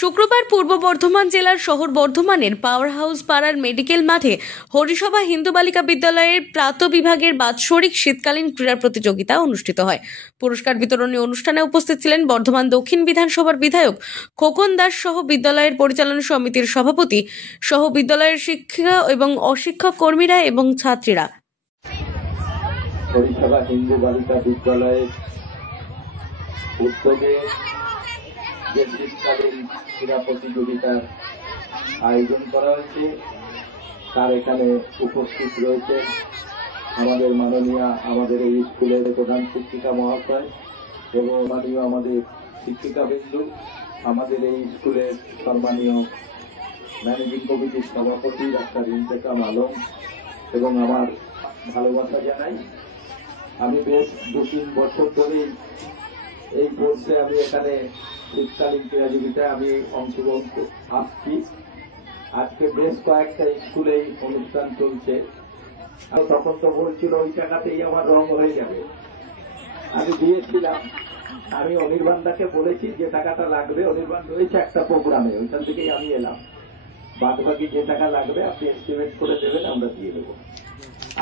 শুক্রবার পূর্ব বর্ধমান জেলার শহর বর্ধমানের পাওয়ার হাউস পাড়ার মেডিকেল মাঠে হরিসভা হিন্দু বালিকা বিদ্যালয়ের প্রাত বিভাগের বাৎসরিক শীতকালীন ক্রীড়া প্রতিযোগিতা অনুষ্ঠিত হয়। পুরস্কার বিতরণী অনুষ্ঠানে উপস্থিত ছিলেন বর্ধমান দক্ষিণ বিধানসভার বিধায়ক খোকন দাস সহ বিদ্যালয়ের পরিচালনা সমিতির সভাপতি সহ বিদ্যালয়ের শিক্ষিকা এবং অশিক্ষক কর্মীরা এবং ছাত্রীরা। হরিসভা হিন্দু বালিকা বিদ্যালয়ের উদ্যোগে যে শীতকালীন ক্রীড়া প্রতিযোগিতার আয়োজন করা হয়েছে তার এখানে উপস্থিত রয়েছেন আমাদের মাননীয় আমাদের এই স্কুলের প্রধান শিক্ষিকা মহাশয় এবং মাননীয় আমাদের শিক্ষিকাবৃন্দু, আমাদের এই স্কুলের সম্মানীয় ম্যানেজিং কমিটির সভাপতি ডাক্তার ইন্তেকাম আলম এবং আমার ভালোবাসা জানাই। আমি বেশ 2-3 বছর ধরে এই কোর্সে আমি এখানে শীতকালীন প্রতিযোগিতায় আমি অংশগ্রহণ আসছি। আজকে বেশ কয়েকটা স্কুলে অনুষ্ঠান চলছে। তখন তো বলছিল ওই টাকাতেই আমার রং হয়ে যাবে। আমি দিয়েছিলাম, আমি অনির্বাণদাকে বলেছি যে টাকাটা লাগবে, অনির্বাণ রয়েছে একটা প্রোগ্রামে, ওইখান থেকেই আমি এলাম। বাদ বাকি যে টাকা লাগবে আপনি এস্টিমেট করে দেবেন, আমরা দিয়ে দেবো।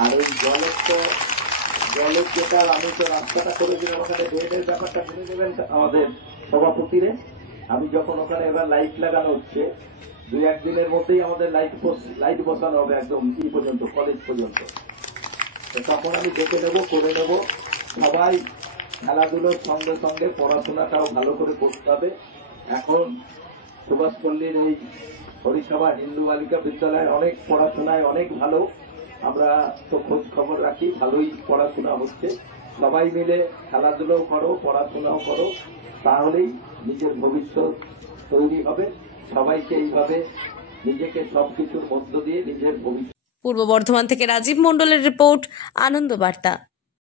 আর ওই জলের যেটা আমি তো রাস্তাটা করে দিলাম, ওখানে ড্রেনের ব্যাপারটা করে দেবেন আমাদের সভাপতিরে। আমি যখন ওখানে এবার লাইট লাগানো হচ্ছে, 2-1 দিনের মধ্যেই আমাদের লাইট বসানো হবে একদম পর্যন্ত, কলেজ পর্যন্ত। তখন আমি দেখে নেবো, করে নেবো। সবাই খেলাধুলোর সঙ্গে সঙ্গে পড়াশোনাটাও ভালো করে করতে হবে। এখন সুভাষপল্লীর এই হরিসভা হিন্দু বালিকা বিদ্যালয়ের অনেক পড়াশোনায় অনেক ভালো, আমরা তো খোঁজ খবর রাখি, ভালোই পড়াশোনা হচ্ছে। সবাই মিলে খেলাধুলাও করো, পড়াশোনাও করো, তাহলেই নিজের ভবিষ্যৎ তৈরি হবে। সবাইকে এইভাবে নিজেকে সবকিছুর মধ্য দিয়ে নিজের ভবিষ্যৎ। পূর্ব বর্ধমান থেকে রাজীব মণ্ডলের রিপোর্ট, আনন্দ বার্তা।